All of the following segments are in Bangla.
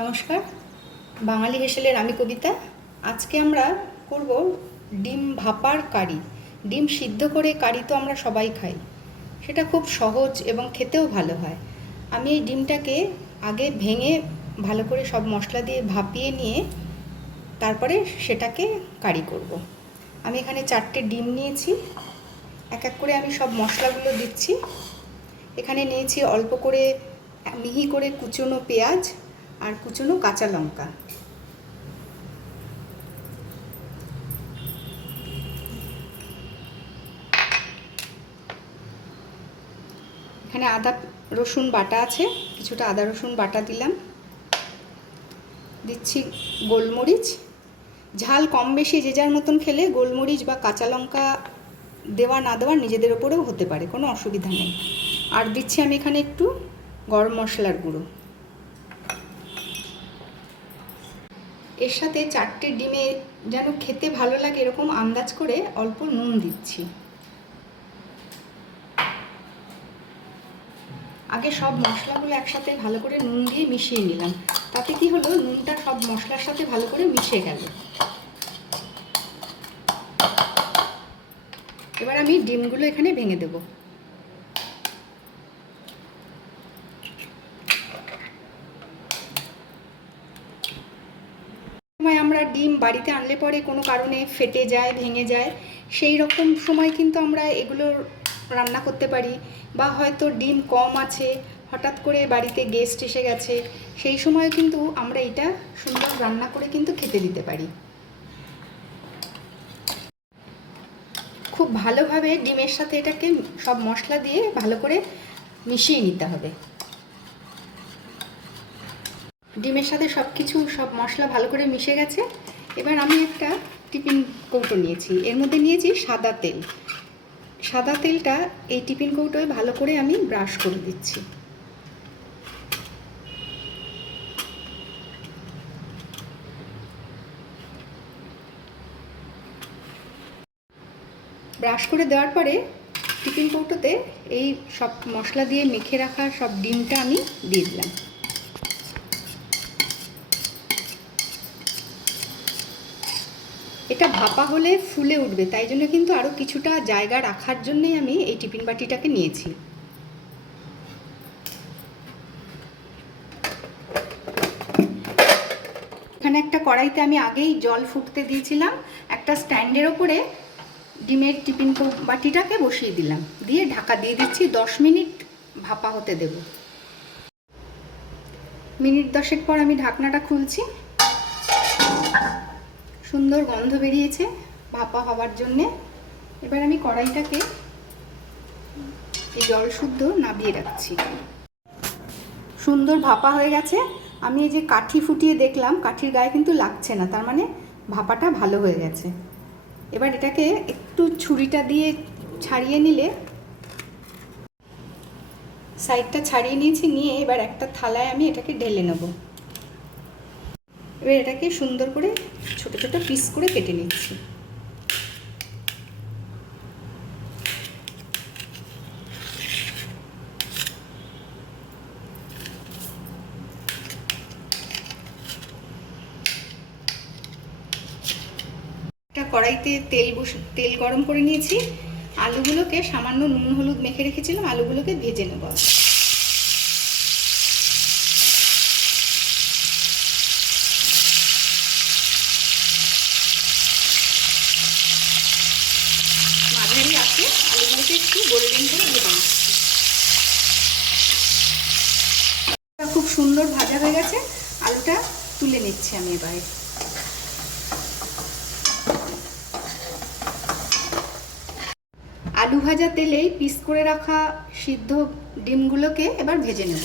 নমস্কার, বাঙালি হেসেলের আমি কবিতা। আজকে আমরা করব ডিম ভাপার কারি। ডিম সিদ্ধ করে কারি তো আমরা সবাই খাই, সেটা খুব সহজ এবং খেতেও ভালো হয়। আমি এই ডিমটাকে আগে ভেঙে ভালো করে সব মশলা দিয়ে ভাপিয়ে নিয়ে তারপরে সেটাকে কারি করব। আমি এখানে 4টে ডিম নিয়েছি, এক এক করে আমি সব মশলাগুলো দিচ্ছি। এখানে নিয়েছি অল্প করে মিহি করে কুচনো পেঁয়াজ আর কুচনো কাঁচা লঙ্কা। এখানে আদা রসুন বাটা আছে, কিছুটা আদা রসুন বাটা দিলাম। দিচ্ছি গোলমরিচ, ঝাল কম বেশি যে যার মতন খেলে গোলমরিচ বা কাঁচা লঙ্কা দেওয়া না দেওয়া নিজেদের ওপরেও হতে পারে, কোনো অসুবিধা নেই। আর দিচ্ছি আমি এখানে একটু গরম মশলার গুঁড়ো। এর সাথে 4টে ডিমে যেন খেতে ভালো লাগে এরকম আন্দাজ করে অল্প নুন দিচ্ছি। আগে সব মশলাগুলো একসাথে ভালো করে নুন দিয়ে মিশিয়ে নিলাম, তাতে কি হলো, নুনটা সব মশলার সাথে ভালো করে মিশে গেল। এবার আমি ডিমগুলো এখানে ভেঙে দেব। আমরা ডিম বাড়িতে আনলে পরে কোনো কারণে ফেটে যায়, ভেঙে যায়, সেই রকম সময় কিন্তু আমরা এগুলো রান্না করতে পারি। বা হয়তো ডিম কম আছে, হঠাৎ করে বাড়িতে গেস্ট এসে গেছে, সেই সময় কিন্তু আমরা এটা সুন্দর রান্না করে কিন্তু খেতে দিতে পারি। খুব ভালোভাবে ডিমের সাথে এটাকে সব মশলা দিয়ে ভালো করে মিশিয়ে নিতে হবে। ডিমের সাথে সব মশলা ভালো করে মিশে গেছে। এবার আমি একটা টিফিন কৌটো নিয়েছি, এর মধ্যে নিয়েছি সাদা তেল। সাদা তেলটা এই টিফিন কৌটোয় ভালো করে আমি ব্রাশ করে দিচ্ছি। ব্রাশ করে দেওয়ার পরে টিফিন কৌটোতে এই সব মশলা দিয়ে মেখে রাখা সব ডিমটা আমি দিয়ে দিলাম। এটা ভাপা হলে ফুলে উঠবে, তাই জন্য কিন্তু আরও কিছুটা জায়গা রাখার জন্যই আমি এই টিফিন বাটিটাকে নিয়েছি। এখানে একটা কড়াইতে আমি আগেই জল ফুটতে দিয়েছিলাম, একটা স্ট্যান্ডের ওপরে ডিমের টিফিন বাটিটাকে বসিয়ে দিলাম, দিয়ে ঢাকা দিয়ে দিচ্ছি। 10 মিনিট ভাপা হতে দেব। মিনিট 10 পর আমি ঢাকনাটা খুলছি। সুন্দর গন্ধ বেরিয়েছে ভাপা হওয়ার জন্যে। এবার আমি কড়াইটাকে এই জল শুদ্ধ নামিয়ে রাখছি। সুন্দর ভাপা হয়ে গেছে। আমি এই যে কাঠি ফুটিয়ে দেখলাম, কাঠির গায়ে কিন্তু লাগছে না, তার মানে ভাপাটা ভালো হয়ে গেছে। এবার এটাকে একটু ছুরিটা দিয়ে ছাড়িয়ে নিলে, সাইডটা ছাড়িয়ে নিয়েছি, নিয়ে এবার একটা থালায় আমি এটাকে ঢেলে নেব। এবার এটাকে সুন্দর করে ছোট ছোট পিস করে কেটে নিচ্ছি। একটা কড়াইতে তেল গরম করে নিয়েছি। আলুগুলোকে সামান্য নুন হলুদ মেখে রেখেছিলাম, আলুগুলোকে ভেজে নেব। মাঝারি আছে, আলুগুলোকে একটু গোল্ডেন করে ভেজে নিচ্ছি। খুব সুন্দর ভাজা হয়ে গেছে, আলুটা তুলে নিচ্ছি আমি এবার। আলু ভাজা তেলেই পিস করে রাখা সিদ্ধ ডিমগুলোকে এবার ভেজে নেব।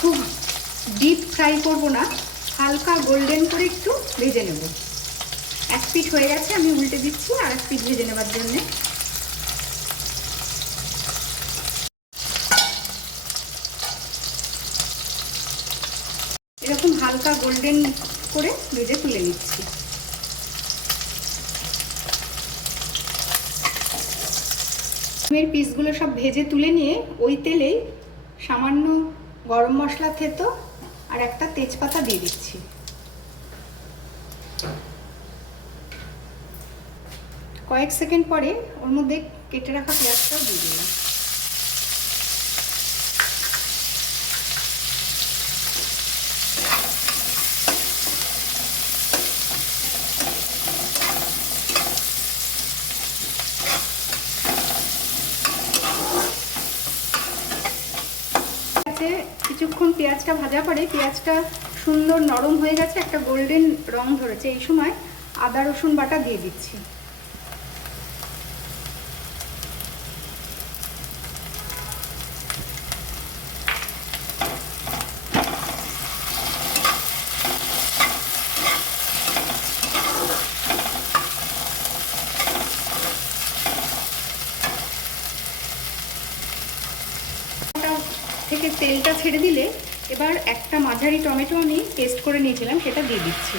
খুব ডিপ ফ্রাই করব না, হালকা গোল্ডেন করে একটু ভেজে নেব। এক পিঠ হয়ে গেছে, আমি উল্টে দিচ্ছি আর এক পিঠ ভেজে নেবার জন্য। এরকম হালকা গোল্ডেন করে ভেজে তুলে নিচ্ছি। ডিমের পিসগুলো সব ভেজে তুলে নিয়ে ওই তেলেই সামান্য গরম মশলা থেতো আর একটা তেজপাতা দিয়ে দিচ্ছি। কয়েক সেকেন্ড পরে ওর মধ্যে কেটে রাখা পেঁয়াজটাও দিয়ে দিলাম। কিছুক্ষণ পেঁয়াজটা ভাজা পরে পেঁয়াজটা সুন্দর নরম হয়ে গেছে, একটা গোল্ডেন রং ধরেছে। এই সময় আদা রসুন বাটা দিয়ে দিচ্ছি। থেকে তেলটা ছেড়ে দিলে এবার একটা মাঝারি টমেটো আমি পেস্ট করে নিয়েছিলাম, সেটা দিয়ে দিচ্ছি।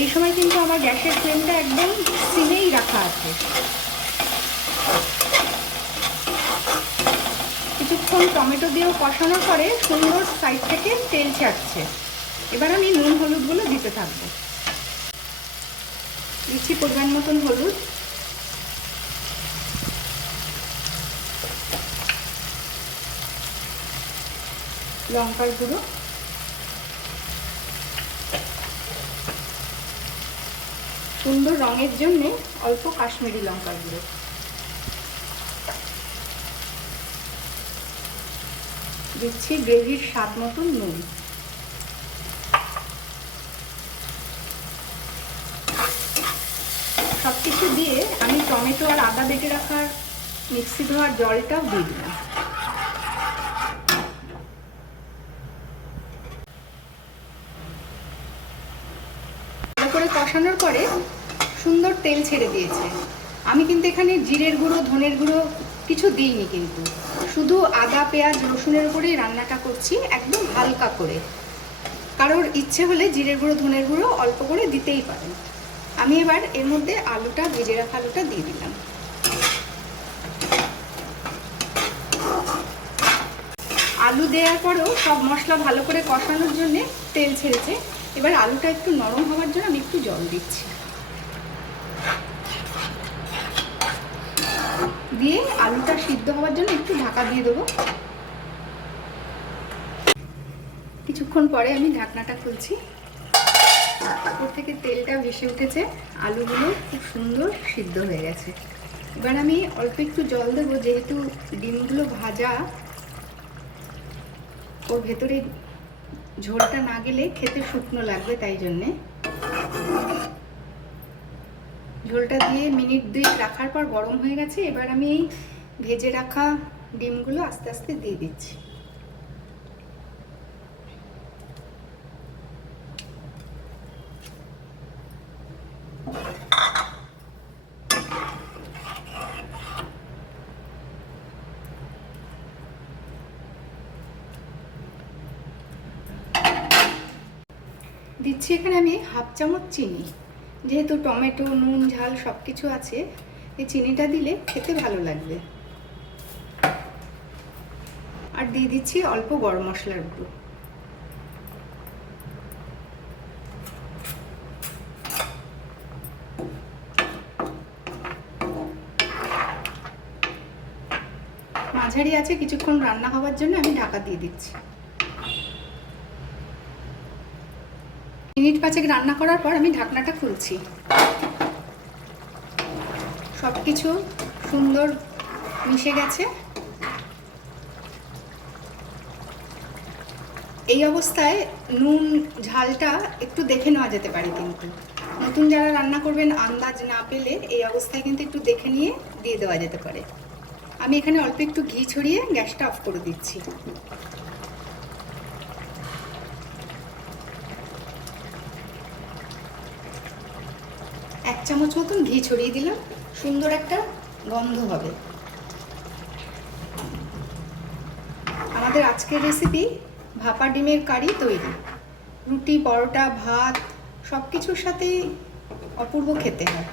এই সময় কিন্তু আমার গ্যাসের ফ্লেমটা একদম সিমেই রাখা আছে। কিছুক্ষণ টমেটো দিয়েও কষানোর পরে সুন্দর সাইড থেকে তেল ছাড়ছে। এবার আমি নুন হলুদগুলো দিতে থাকবো। দিচ্ছি পরিমাণ মতন হলুদ, লঙ্কার গুঁড়ো, সুন্দর রঙের জন্যে অল্প কাশ্মীরি লঙ্কার গুঁড়ো, দিচ্ছি গ্রেভির স্বাদ মতন নুন। সব কিছু দিয়ে আমি টমেটো আর আদা বেটে রাখার মিক্সি ধোয়ার জলটাও দিয়ে দিলাম। ভালো করে কষানোর পরে সুন্দর তেল ছেড়ে দিয়েছে। আমি কিন্তু এখানে জিরের গুঁড়ো ধনের গুঁড়ো কিছু দিইনি, কিন্তু শুধু আদা পেঁয়াজ রসুনের উপরেই রান্নাটা করছি, একদম হালকা করে। কারোর ইচ্ছে হলে জিরের গুঁড়ো ধনের গুঁড়ো অল্প করে দিতেই পারেন। আমি এবার এর মধ্যে আলুটা, ভেজে রাখা আলুটা দিয়ে দিলাম। আলু দেওয়ার পরেও সব মশলা ভালো করে কষানোর জন্য তেল ছেড়েছে। এবার আলুটা একটু নরম হওয়ার জন্য আমি একটু জল দিচ্ছি, দিয়ে আলুটা সিদ্ধ হওয়ার জন্য একটু ঢাকা দিয়ে দেবো। কিছুক্ষণ পরে আমি ঢাকনাটা খুলছি। উপর থেকে তেলটা ভেসে উঠেছে, আলুগুলো খুব সুন্দর সিদ্ধ হয়ে গেছে। এবার আমি অল্প একটু জল দেবো, যেহেতু ডিমগুলো ভাজা, ওর ভেতরে ঝোলটা না গেলে খেতে শুকনো লাগবে, তাই জন্যে ঝোলটা দিয়ে মিনিট 2 রাখার পর গরম হয়ে গেছে। এবার আমি এই ভেজে রাখা ডিমগুলো আস্তে আস্তে দিয়ে দিচ্ছি। দিচ্ছি এখানে আমি হাফ চামচ চিনি। যেহেতু টমেটো, নুন, ঝাল সব কিছু আছে, এই চিনিটা দিলে খেতে ভালো লাগবে। আর দিয়ে দিচ্ছি অল্প গরম মশলার গুঁড়ো। মাঝারি আছে কিছুক্ষণ রান্না হওয়ার জন্য আমি ঢাকা দিয়ে দিচ্ছি। মিনিট 5 রান্না করার পর আমি ঢাকনাটা খুলছি। সব কিছু সুন্দর মিশে গেছে। এই অবস্থায় নুন ঝালটা একটু দেখে নেওয়া যেতে পারে, কিন্তু নতুন যারা রান্না করবেন আন্দাজ না পেলে এই অবস্থায় কিন্তু একটু দেখে নিয়ে দিয়ে দেওয়া যেতে পারে। আমি এখানে অল্প একটু ঘি ছড়িয়ে গ্যাসটা অফ করে দিচ্ছি। 1 চামচ মতন ঘি ছড়িয়ে দিলাম, সুন্দর একটা গন্ধ হবে। আমাদের আজকের রেসিপি ভাপা ডিমের কারি তৈরি। রুটি, পরোটা, ভাত সব কিছুর সাথেই অপূর্ব খেতে হয়।